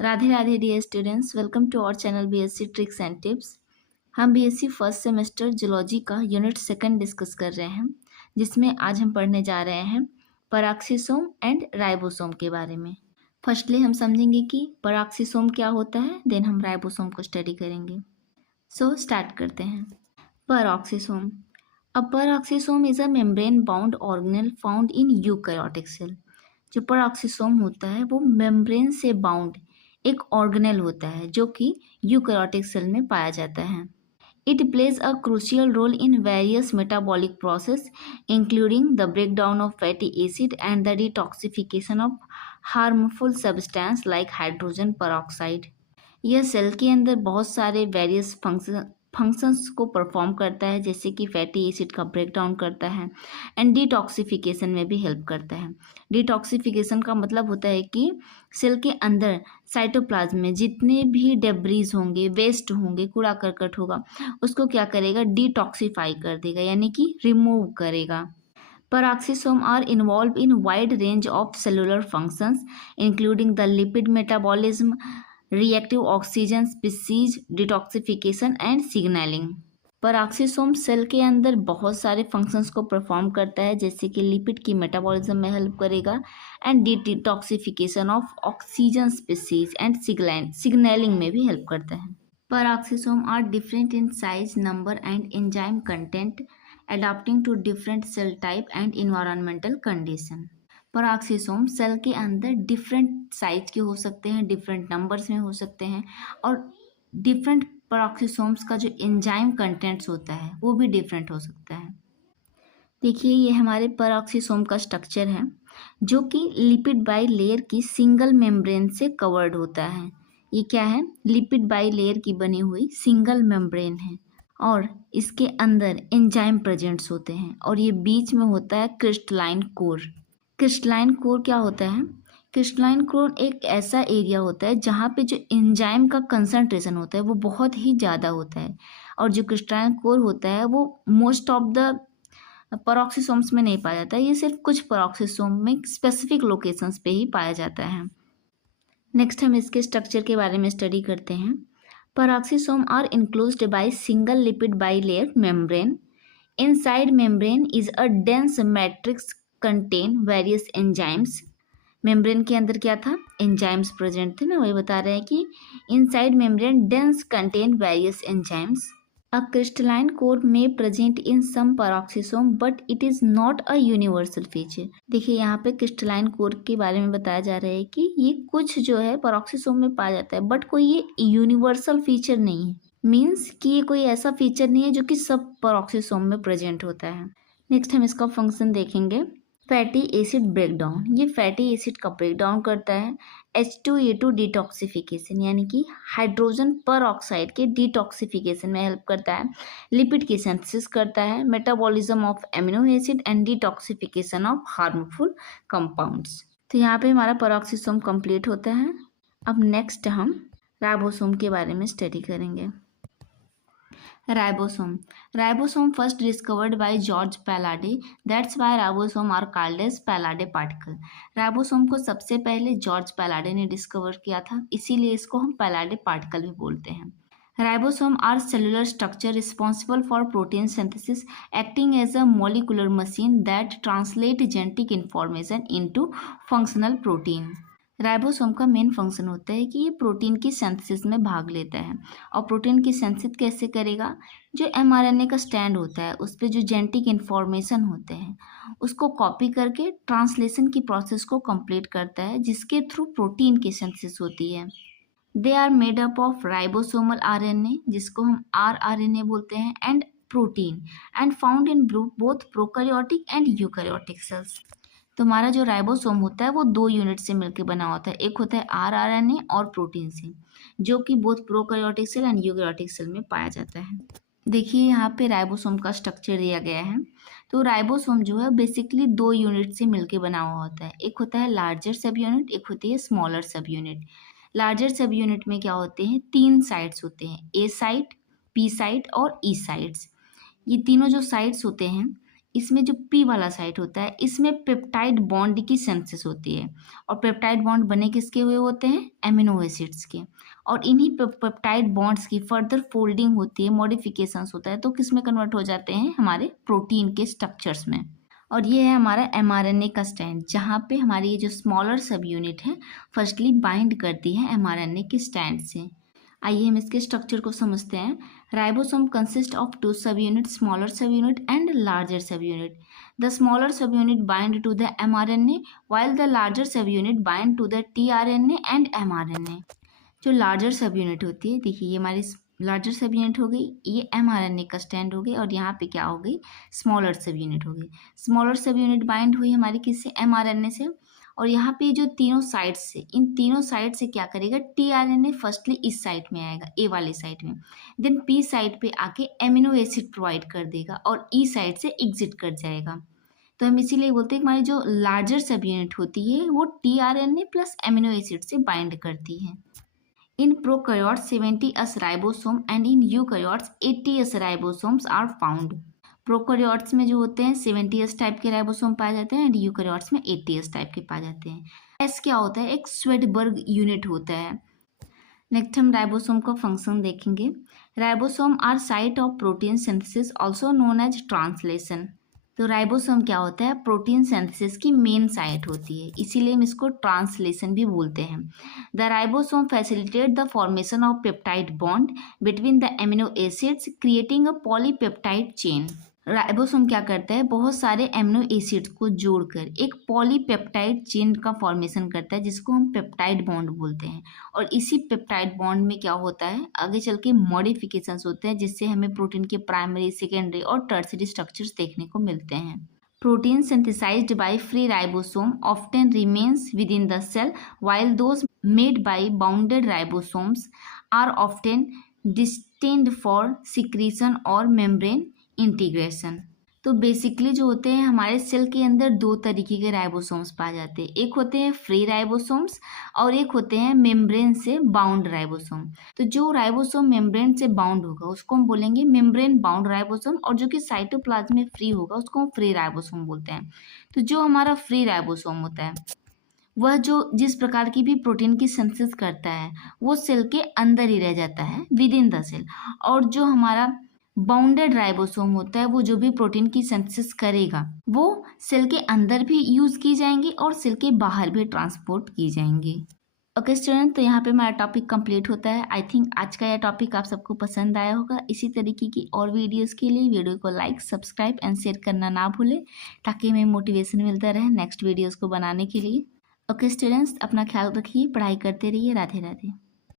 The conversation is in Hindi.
Radhe Radhe dear students, welcome to our channel BSc tricks and tips. हम बीएससी फर्स्ट सेमेस्टर जूलॉजी का यूनिट सेकंड डिस्कस कर रहे हैं, जिसमें आज हम पढ़ने जा रहे हैं पैराक्सीसोम एंड राइबोसोम के बारे में। फर्स्टली हम समझेंगे कि पैराक्सीसोम क्या होता है, देन हम राइबोसोम को स्टडी करेंगे। सो स्टार्ट करते हैं। Peroxisome. A peroxisome is a membrane bound organelle found in eukaryotic cell. जो पैराक्सीसोम होता है वो मेम्ब्रेन से बाउंड एक ऑर्गेनेल होता है जो कि यूकैरियोटिक सेल में पाया जाता है। It plays a crucial role in various metabolic process including the breakdown of fatty acid and the detoxification of harmful substance like hydrogen peroxide. यह सेल के अंदर बहुत सारे वेरियस फंक्शंस को परफॉर्म करता है, जैसे कि फैटी एसिड का ब्रेकडाउन करता है एंड डिटॉक्सिफिकेशन में भी हेल्प करता है। डिटॉक्सिफिकेशन का मतलब होता है कि सेल के अंदर साइटोप्लाज्म में जितने भी डेब्रीज होंगे, वेस्ट होंगे, कूड़ा करकट होगा, उसको क्या करेगा, डिटॉक्सिफाई कर देगा, यानी कि रिमूव करेगा। Peroxisome are involved in wide range of cellular functions, including the lipid metabolism, reactive oxygen species, detoxification and signaling. Peroxisome cell के अंदर बहुत सारे फंक्शंस को परफॉर्म करता है, जैसे कि लिपिड की मेटाबॉलिज्म में हेल्प करेगा and detoxification of oxygen species and signaling में भी हेल्प करता है। Peroxisome are different in size, number and enzyme content, adapting to different cell type and environmental condition. Peroxisome cell के अंदर डिफरेंट साइज के हो सकते हैं, डिफरेंट नंबर्स में हो सकते हैं, और डिफरेंट पेरोक्सीसोम्स का जो एंजाइम कंटेंट्स होता है वो भी डिफरेंट हो सकता है। देखिए, ये हमारे पेरोक्सीसोम का स्ट्रक्चर है जो कि लिपिड बाई लेयर की सिंगल मेम्ब्रेन से कवर्ड होता है। ये क्या है, लिपिड बाई लेयर की बनी हुई सिंगल मेम्ब्रेन है और इसके अंदर एंजाइम प्रेजेंट्स होते हैं, और ये बीच में होता है क्रिस्टलाइन कोर। क्रिस्टलाइन कोर क्या होता है, क्रिस्टलाइन कोर एक ऐसा एरिया होता है जहाँ पे जो एंजाइम का कंसंट्रेशन होता है वो बहुत ही ज़्यादा होता है, और जो क्रिस्टलाइन कोर होता है वो मोस्ट ऑफ द पेरोक्सीसोम्स में नहीं पाया जाता है, ये सिर्फ कुछ पेरोक्सीसोम में स्पेसिफिक लोकेशंस पे ही पाया जाता है। नेक्स्ट हम इसके स्ट्रक्चर के बारे में स्टडी करते हैं। Peroxisome are enclosed by single lipid bilayer membrane. Inside membrane is a dense matrix contain various enzymes. Membrane के अंदर क्या था, एंजाइम्स प्रेजेंट थे ना, वही बता रहे हैं कि inside membrane dense contain various enzymes. A crystalline core में present in some peroxisome but it is not a universal feature. देखिए, यहाँ पे क्रिस्टलाइन कोर के बारे में बताया जा रहा है कि ये कुछ जो है पेरोक्सीसोम में पाया जाता है, बट कोई ये यूनिवर्सल फीचर नहीं है, मीन्स कि ये कोई ऐसा फीचर नहीं है जो कि सब पेरोक्सीसोम में प्रेजेंट होता है. नेक्स्ट हम इसका फंक्शन देखेंगे। फैटी एसिड ब्रेकडाउन, ये फैटी एसिड का ब्रेकडाउन करता है। H2A2 डिटॉक्सिफिकेशन, यानी कि हाइड्रोजन पर ऑक्साइड के डिटॉक्सिफिकेशन में हेल्प करता है। लिपिड की सिंथेसिस करता है, metabolism of amino acid and detoxification of harmful compounds. तो यहाँ पे हमारा पेरोक्सीसोम कंप्लीट होता है। अब नेक्स्ट हम राइबोसोम के बारे में स्टडी करेंगे। Ribosome. Ribosome first discovered by George Palade. That's why ribosome are called as Palade particle. Ribosome को सबसे पहले जॉर्ज पैलाडे ने डिस्कवर किया था, इसीलिए इसको हम पैलाडे पार्टिकल भी बोलते हैं. Ribosome are cellular structure responsible for protein synthesis, acting as a molecular machine that translate genetic information into functional protein. Ribosome का मेन फंक्शन होता है कि ये प्रोटीन की सिंथेसिस में भाग लेता है, और प्रोटीन की सिंथेसिस कैसे करेगा, जो एमआरएनए का स्टैंड होता है उस पर जो जेनेटिक इन्फॉर्मेशन होते हैं उसको कॉपी करके ट्रांसलेशन की प्रोसेस को कंप्लीट करता है, जिसके थ्रू प्रोटीन की सिंथेसिस होती है. They are made up of ribosomal RNA, जिसको हम आरआरएनए बोलते हैं, and protein, and found in both prokaryotic and eukaryotic cells. तो हमारा जो राइबोसोम होता है वो दो यूनिट से मिलकर बना होता है, एक होता है आरआरएनए और प्रोटीन से, जो कि both prokaryotic cell and eukaryotic cell में पाया जाता है. देखिए, यहाँ पे राइबोसोम का स्ट्रक्चर दिया गया है. तो राइबोसोम जो है बेसिकली दो यूनिट से मिलकर बना हुआ होता है, एक होता है लार्जर सब यूनिट, एक होती है smaller sub unit. Larger sub unit में क्या होते हैं, तीन साइड्स होते हैं, ए साइट, पी साइट और ई साइड्स. ये तीनों जो साइड्स होते हैं इसमें जो पी वाला साइट होता है इसमें पेप्टाइड बॉन्ड की सिंथेसिस होती है और पेप्टाइड बॉन्ड बने किसके हुए होते हैं, एमिनो एसिड्स के। और इन्हीं पेप्टाइड बॉन्ड्स की फर्दर फोल्डिंग होती है, मॉडिफिकेशंस होता है तो किस में कन्वर्ट हो जाते हैं, हमारे प्रोटीन के स्ट्रक्चर्स में। और ये है हमारा एमआरएनए का स्टैंड, जहाँ पे हमारी ये जो स्मॉलर सब यूनिट है फर्स्टली बाइंड करती है एमआरएनए के स्टैंड से। आइए हम इसके स्ट्रक्चर को समझते हैं। Ribosome consist of two sub unit, smaller sub unit and larger sub unit. The smaller sub unit bind to the mRNA while the larger subunit bind to the tRNA and mRNA। जो लार्जर सब यूनिट होती है, देखिए ये हमारी लार्जर सब यूनिट हो गई, ये एमआरएनए का स्टैंड हो गई और यहाँ पे क्या हो गई, स्मॉलर सब यूनिट हो गई। स्मॉलर सब यूनिट बाइंड हुई हमारी किससे, एमआरएनए से। और यहाँ पे जो तीनों साइड से, इन तीनों साइड से क्या करेगा, टीआरएनए फर्स्टली इस साइड में आएगा, ए वाले साइड में, देन पी साइड पे आके एमिनो एसिड प्रोवाइड कर देगा और ई साइड से एग्जिट कर जाएगा। तो हम इसीलिए बोलते हैं कि हमारी जो लार्जर सब यूनिट होती है वो टीआरएनए प्लस एमिनो एसिड से बाइंड करती है। In prokaryotes, 70S ribosome and in eukaryotes, 80S ribosomes are found। Prokaryotes में जो होते हैं 70S टाइप के राइबोसोम पाए जाते हैं एंड यूकैरियोट्स में 80S टाइप के पाए जाते हैं। एस क्या होता है, एक स्वेडबर्ग यूनिट होता है। नेक्स्ट हम राइबोसोम का फंक्शन देखेंगे। Ribosome are site of protein synthesis also known as translation. तो राइबोसोम क्या होता है, प्रोटीन सिंथेसिस की मेन साइट होती है, इसीलिए हम इसको ट्रांसलेशन भी बोलते हैं। The ribosome facilitate the formation of peptide bond between the amino acids creating a polypeptide chain. Ribosome क्या करता है, बहुत सारे एमिनो एसिड्स को जोड़कर एक पॉलीपेप्टाइड चेन का फॉर्मेशन करता है जिसको हम पेप्टाइड बॉन्ड बोलते हैं। और इसी पेप्टाइड बॉन्ड में क्या होता है, आगे चल के मॉडिफिकेशंस होते हैं जिससे हमें प्रोटीन के प्राइमरी, सेकेंडरी और टर्सरी स्ट्रक्चर्स देखने को मिलते हैं। Protein synthesized by free ribosome often remains within the cell while those made by bounded ribosomes are often destined for secretion or membrane integration. तो बेसिकली जो होते हैं हमारे सेल के अंदर दो तरीके के राइबोसोम्स पाए जाते हैं, एक होते हैं फ्री राइबोसोम्स और एक होते हैं मेम्ब्रेन से बाउंड राइबोसोम। तो जो राइबोसोम मेम्ब्रेन से बाउंड होगा उसको हम बोलेंगे मेम्ब्रेन बाउंड राइबोसोम और जो कि साइटोप्लाज्म में फ्री होगा उसको हम फ्री राइबोसोम बोलते हैं। तो जो हमारा फ्री राइबोसोम होता है वह जो जिस प्रकार की भी प्रोटीन की सिंथेसिस करता है वो सेल के अंदर ही रह जाता है, विद इन द सेल। और जो हमारा बाउंडेड राइबोसोम होता है वो जो भी प्रोटीन की सिंथेसिस करेगा वो सेल के अंदर भी यूज की जाएंगी और सेल के बाहर भी ट्रांसपोर्ट की जाएंगी। ओके स्टूडेंट, तो यहाँ पे हमारा टॉपिक कंप्लीट होता है। आई थिंक आज का यह टॉपिक आप सबको पसंद आया होगा। इसी तरीके की और वीडियोस के लिए वीडियो को लाइक, सब्सक्राइब एंड शेयर करना ना भूलें ताकि हमें मोटिवेशन मिलता रहे नेक्स्ट वीडियोस को बनाने के लिए। ओके स्टूडेंट्स, अपना ख्याल रखिए, पढ़ाई करते रहिए। राधे राधे।